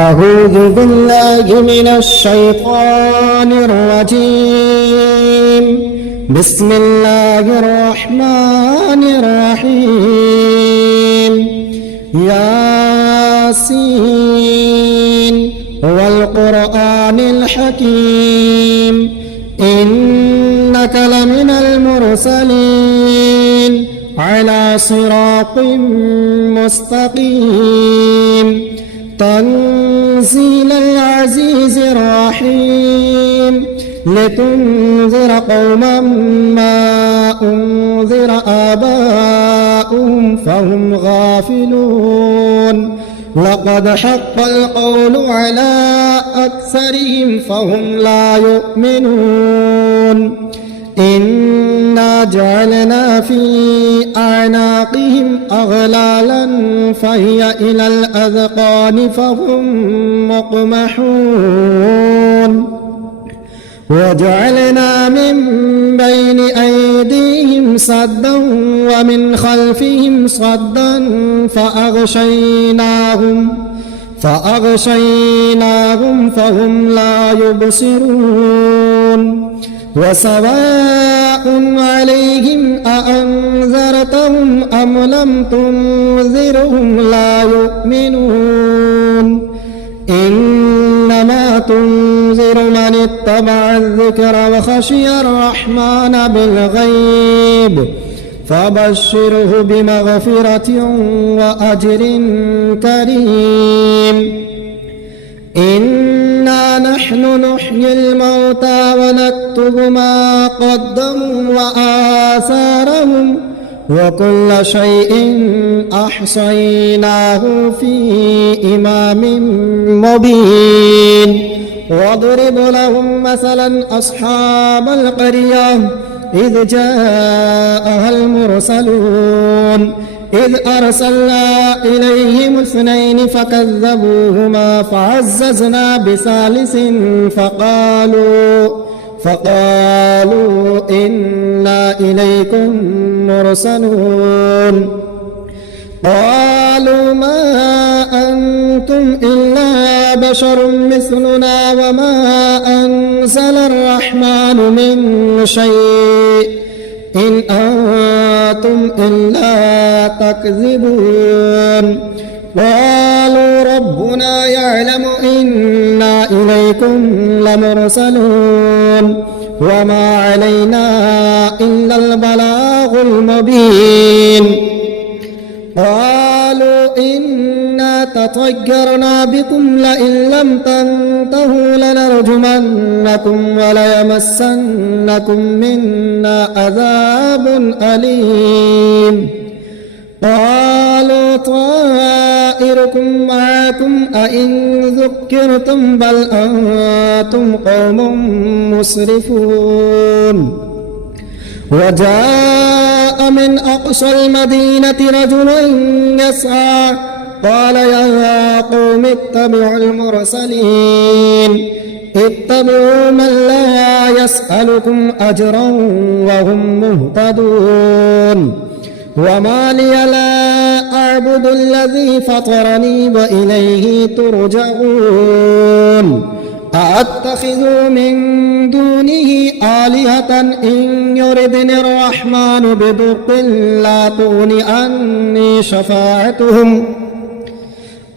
أعوذ بالله من الشيطان الرجيم. بسم الله الرحمن الرحيم. ياسين والقرآن الحكيم إنك لمن المرسلين على صراط مستقيم تنزيل العزيز الرحيم لتنذر قوما ما أنذر آباؤهم فهم غافلون لقد حق القول على أكثرهم فهم لا يؤمنون إنا جعلنا في أعناقهم أغلالا فهي إلى الأذقان فهم مقمحون وجعلنا من بين أيديهم صدا ومن خلفهم صدا فأغشيناهم فهم لا يبصرون وسواء عليهم أأنذرتهم أم لم تنذرهم لا يؤمنون إنما تنذر من اتبع الذكر وخشي الرحمن بالغيب فبشره بمغفرة وأجر كريم. إنا نحن نحيي الموتى ونكتب ما قدموا وآثارهم وكل شيء أحصيناه في إمام مبين. واضرب لهم مثلا أصحاب القرية إذ جاءها المرسلون إذ أرسلنا إليهم اثنين فكذبوهما فعززنا بثالث فقالوا إنا إليكم مرسلون قالوا ما أنتم إلا بشر مثلنا وما أنزل الرحمن من شيء إن أنتم إلا تكذبون قالوا ربنا يعلم إنا إليكم لمرسلون وما علينا إلا البلاغ المبين. قالوا إنا تطيرنا بكم لئن لم تنتهوا لنرجمنكم وليمسنكم منا عذاب أليم. قالوا طائركم معكم أئن ذكرتم بل أنتم قوم مسرفون. وجاء من أقصى المدينة رجل يسعى قال يا قوم اتبعوا المرسلين اتبعوا من لا يسألكم أجرا وهم مهتدون. وما لي لا أعبد الذي فطرني وإليه ترجعون. أأتخذ من دونه آلهة إن يردني الرحمن بضر لا تغن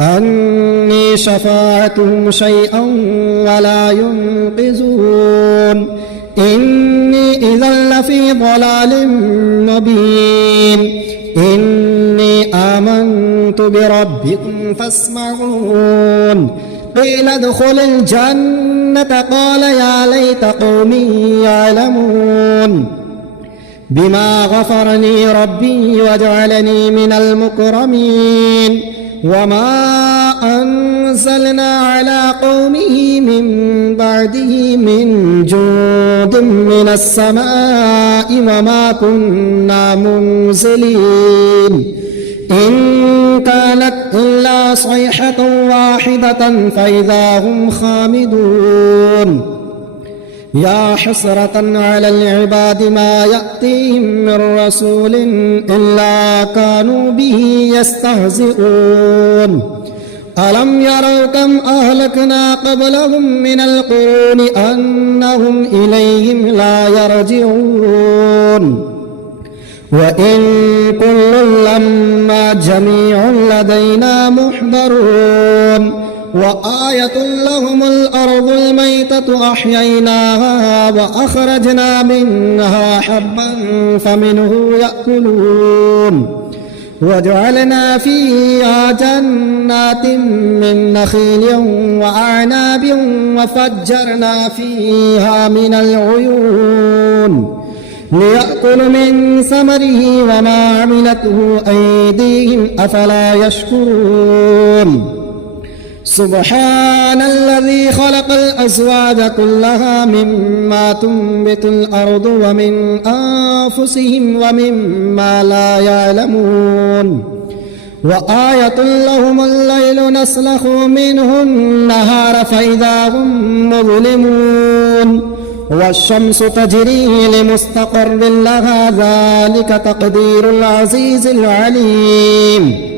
عني شفاعتهم شيئا ولا ينقذون. إني إذا لفي ضلال مبين. إني آمنت بربكم فاسمعون. قيل ادخل الجنة قال يا ليت قومي يعلمون بما غفرني ربي وجعلني من المكرمين. وما أنزلنا على قومه من بعده من جند من السماء وما كنا منزلين. إن كانت إلا صيحة واحدة فإذا هم خامدون. يا حسرة على العباد ما يأتيهم من رسول إلا كانوا به يستهزئون. ألم يروا كم أهلكنا قبلهم من القرون أنهم إليهم لا يرجعون وإن كل لما جميع لدينا محضرون وآية لهم الأرض الميتة أحييناها وأخرجنا منها حبا فمنه يأكلون وجعلنا فيها جنات من نخيل وأعناب وفجرنا فيها من العيون ليأكلوا من ثمره وما عملته أيديهم أفلا يشكرون سبحان الذي خلق الأزواج كلها مما تنبت الأرض ومن أنفسهم ومما لا يعلمون وآية لهم الليل نسلخ منه النهار فإذا هم مظلمون والشمس تجري لمستقر لها ذلك تقدير العزيز العليم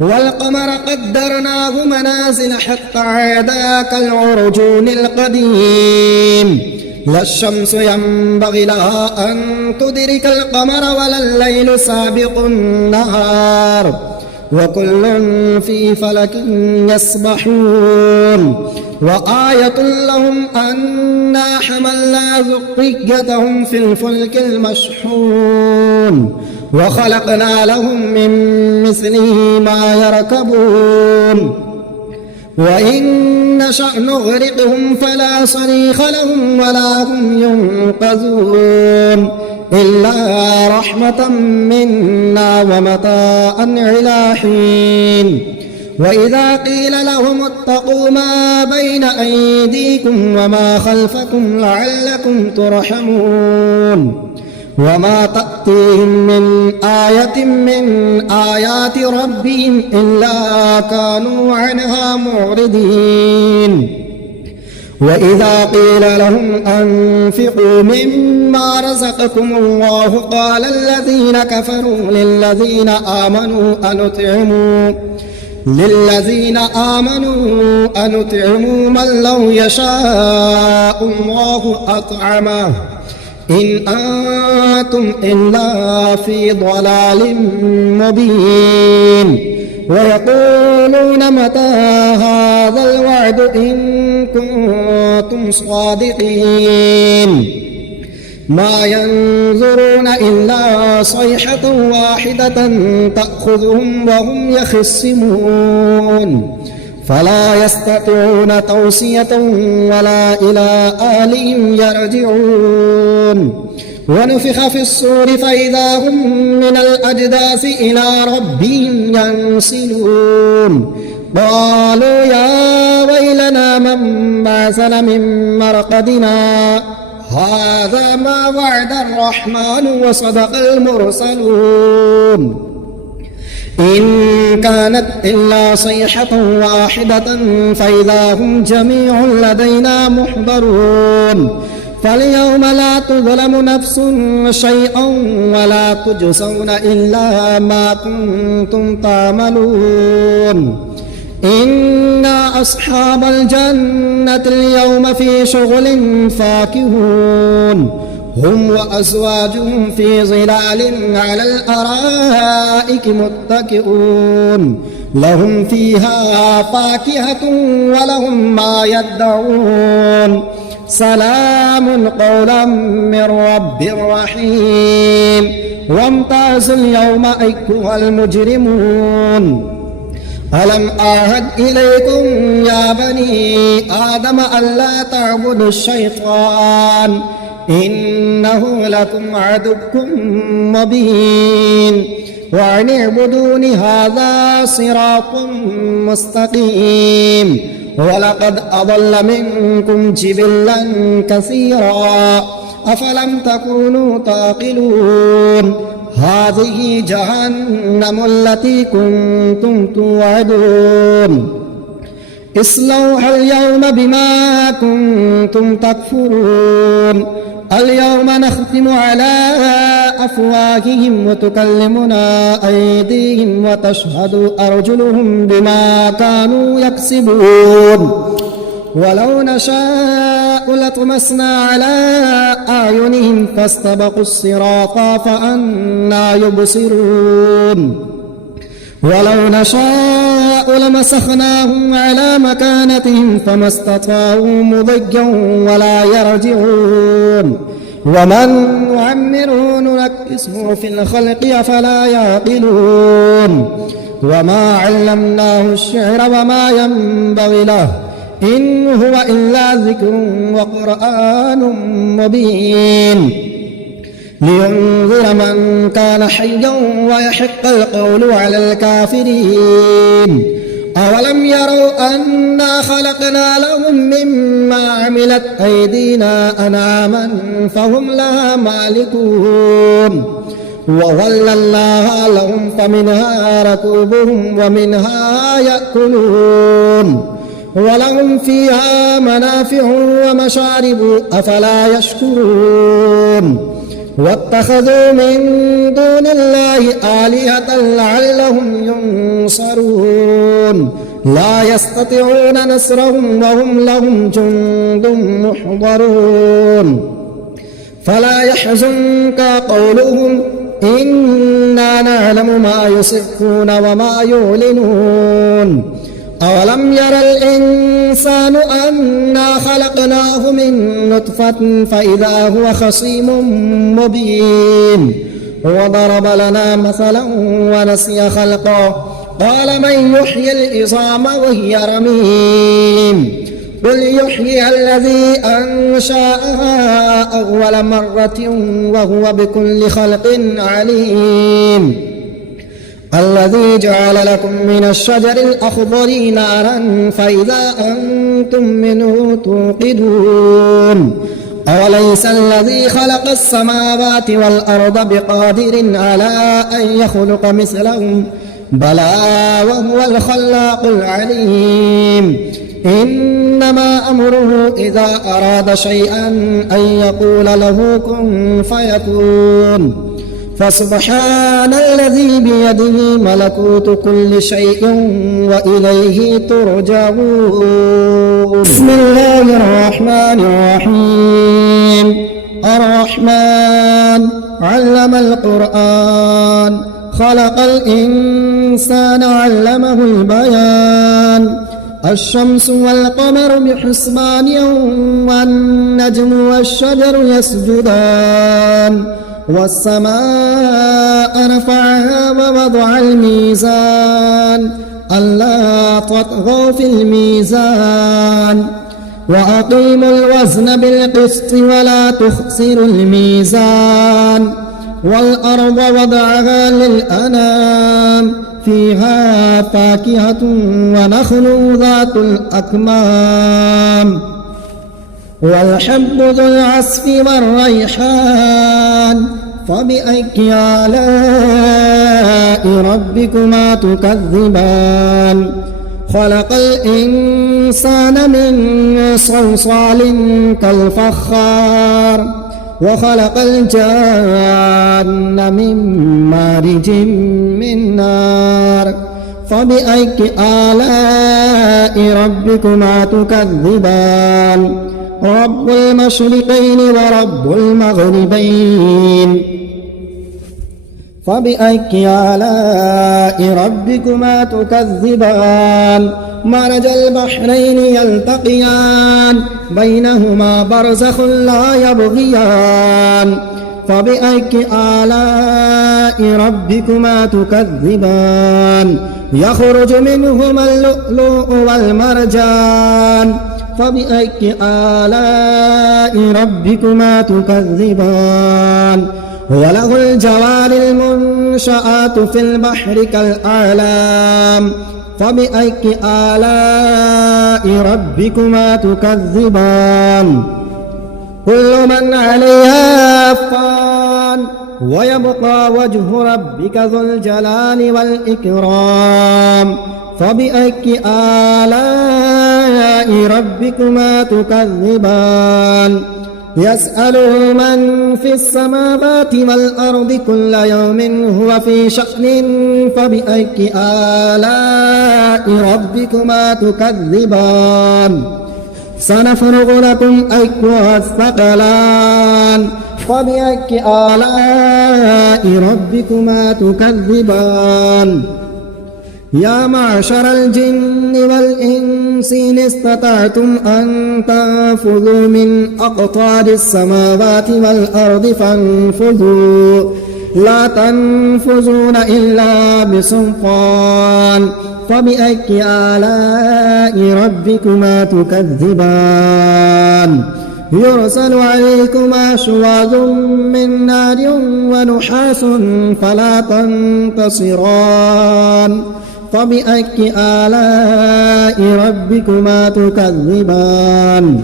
والقمر قدرناه منازل حتى عاد كالعرجون القديم لا الشمس ينبغي لها أن تدرك القمر ولا الليل سابق النهار وكل في فلك يسبحون وآية لهم أنا حملنا ذريتهم في الفلك المشحون وخلقنا لهم من مثله ما يركبون وإن نشأ نغرقهم فلا صريخ لهم ولا هم ينقذون إلا رحمة منا ومتاعا إلى حين وإذا قيل لهم اتقوا ما بين أيديكم وما خلفكم لعلكم ترحمون وما تأتيهم من آية من آيات ربهم إلا كانوا عنها معرضين وإذا قيل لهم أنفقوا مما رزقكم الله قال الذين كفروا للذين آمنوا أنطعموا من لو يشاء الله أطعمه إن أنتم إلا في ضلال مبين ويقولون متى هذا الوعد إن كنتم صادقين ما ينظرون إلا صيحة واحدة تأخذهم وهم يخصمون فلا يستطيعون توصية ولا إلى أهلهم يرجعون ونفخ في الصور فإذا هم من الأجداث إلى ربهم ينسلون قالوا يا ويلنا من بعثنا من مرقدنا هذا ما وعد الرحمن وصدق المرسلون إن كانت إلا صيحة واحدة فإذا هم جميع لدينا محضرون فاليوم لا تظلم نفس شيئا ولا تجزون إلا ما كنتم تعملون إن أصحاب الجنة اليوم في شغل فاكهون هم وأزواجهم في ظلال على الأرائك متكئون لهم فيها فاكهة ولهم ما يدعون سلام قولا من رب رحيم وامتازوا اليوم أيها المجرمون ألم أعهد إليكم يا بني آدم ألا تعبدوا الشيطان إنه لكم عدو مبين وأن اعبدون هذا صراط مستقيم ولقد أضل منكم جبلا كثيرا أفلم تكونوا تعقلون هذه جهنم التي كنتم توعدون اصلوها اليوم بما كنتم تكفرون اليوم نختم على أفواههم وتكلمنا أيديهم وتشهد أرجلهم بما كانوا يكسبون ولو نشاء لطمسنا على أعينهم فاستبقوا الصراط فأنى يبصرون ولو نشاء لمسخناهم على مكانتهم فما استطاعوا مضيا ولا يرجعون ومن نعمره ننكسه في الخلق أفلا يعقلون وما علمناه الشعر وما ينبغي له إن هو إلا ذكر وقرآن مبين لينذر من كان حيا ويحق القول على الكافرين أولم يروا أنا خلقنا لهم مما عملت أيدينا أنعاما فهم لها مالكون وظللناها لهم فمنها ركوبهم ومنها يأكلون ولهم فيها منافع ومشارب أفلا يشكرون واتخذوا من دون الله آلهة لعلهم ينصرون لا يستطيعون نصرهم وهم لهم جند محضرون فلا يحزنك قولهم إنا نعلم ما يسرون وما يعلنون أولم ير الإنسان أنا خلقناه من نطفة فإذا هو خصيم مبين وضرب لنا مثلا ونسي خلقه قال من يحيي العظام وهي رميم قل يحييها الذي أنشأها أول مرة وهو بكل خلق عليم الذي جعل لكم من الشجر الأخضر نارا فإذا أنتم منه توقدون أوليس الذي خلق السماوات والأرض بقادر على أن يخلق مثلهم بلى وهو الخلاق العليم إنما أمره إذا أراد شيئا أن يقول له كن فيكون فسبحان الذي بيده ملكوت كل شيء وإليه ترجعون بسم الله الرحمن الرحيم الرحمن علم القرآن خلق الإنسان علمه البيان الشمس والقمر بحسبان والنجم والشجر يسجدان والسماء رفعها ووضع الميزان ألا تطغوا في الميزان وأقيموا الوزن بالقسط ولا تخسروا الميزان والأرض وضعها للأنام فيها فاكهة ونخل ذات الأكمام والحب ذو العصف والريحان فبأي آلاء ربكما تكذبان خلق الإنسان من صلصال كالفخار وخلق الجان من مارج من نار فبأي آلاء ربكما تكذبان رب المشرقين ورب المغربين فبأي آلاء ربكما تكذبان مرج البحرين يلتقيان بينهما برزخ لا يبغيان فبأي آلاء ربكما تكذبان يخرج منهما اللؤلؤ والمرجان فبأي آلاء ربكما تكذبان وله الجوار المنشآت في البحر كالأعلام فبأي آلاء ربكما تكذبان كل من عليها فان ويبقى وجه ربك ذو الجلال والإكرام فبأي آلاء ربكما تكذبان يسأله من في السماوات والأرض كل يوم هو في شأن فبأي آلاء ربكما تكذبان سنفرغ لكم أيها الثقلان فبأي آلاء ربكما تكذبان يا معشر الجن والإنس إن استطعتم أن تنفذوا من أقطار السماوات والأرض فانفذوا لا تنفذون إلا بسلطان فبأي آلاء ربكما تكذبان يرسل عليكما شواظ من نار ونحاس فلا تنتصران فبأي آلاء ربكما تكذبان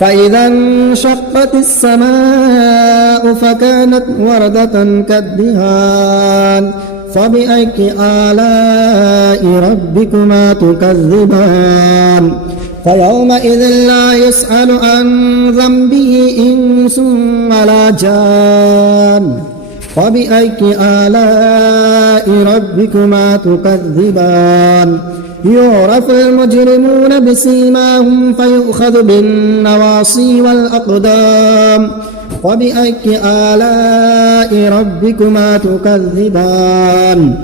فإذا انشقت السماء فكانت وردة كالدهان فبأي آلاء ربكما تكذبان فيومئذ لا يسأل عن ذنبه إنس ولا جان فبأي آلاء ربكما تكذبان يعرف المجرمون بسيماهم فيؤخذ بالنواصي والأقدام فبأي آلاء ربكما تكذبان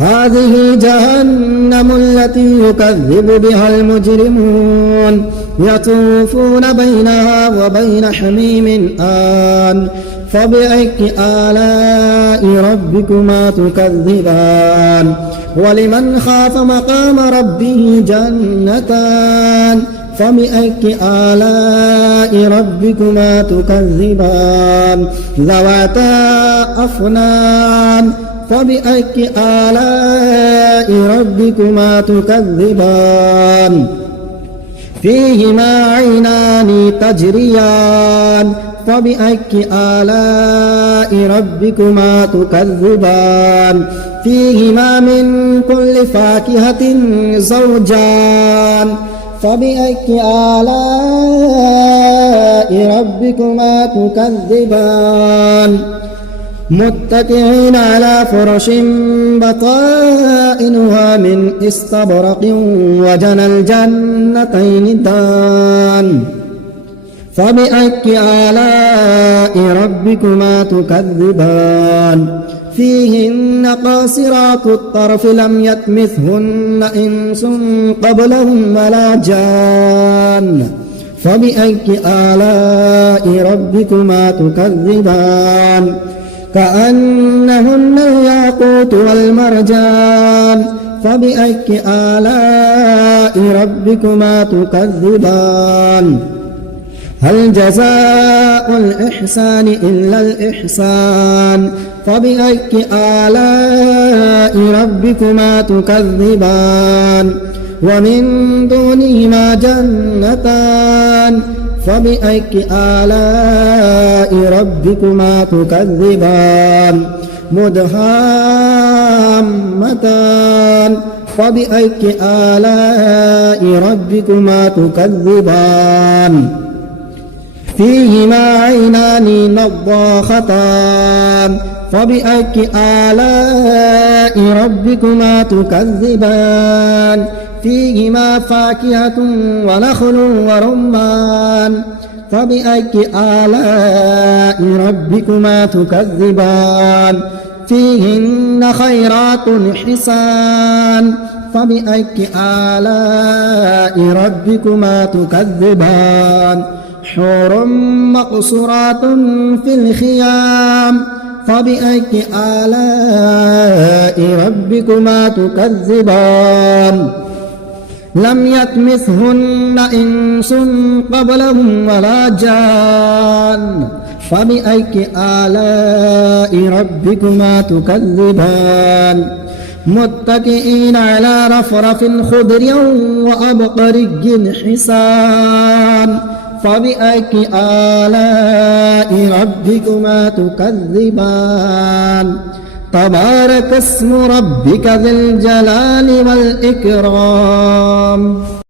هذه جهنم التي يكذب بها المجرمون يطوفون بينها وبين حميم آن فبأي آلاء ربكما تكذبان ولمن خاف مقام ربه جنتان فبأي آلاء ربكما تكذبان ذواتا أفنان فبأي آلاء ربكما تكذبان فيهما عينان تجريان فبأي آلاء ربكما تكذبان فيهما من كل فاكهة زوجان فبأي آلاء ربكما تكذبان متكئين على فرش بطائنها من استبرق وجنى الجنتين دان فبأي آلاء ربكما تكذبان فيهن قاصرات الطرف لم يطمثهن إنس قبلهم ولا جان فبأي آلاء ربكما تكذبان كأنهن الياقوت والمرجان فبأي آلاء ربكما تكذبان هل جزاء الإحسان إلا الإحسان فبأي آلاء ربكما تكذبان ومن دونهما جنتان فبأي آلاء ربكما تكذبان مدهامتان فبأي آلاء ربكما تكذبان فيهما عينان نضاختان فبأي آلاء ربكما تكذبان فيهما فاكهة ونخل ورمان فبأي آلاء ربكما تكذبان فيهن خيرات حسان فبأي آلاء ربكما تكذبان حور مقصورات في الخيام فبأي آلاء ربكما تكذبان لم يطمثهن إنس قبلهم ولا جان فبأي آلاء ربكما تكذبان متكئين على رفرف خضر وأبقري حسان فبأي آلاء ربكما تكذبان تبارك اسم ربك ذي الجلال والإكرام.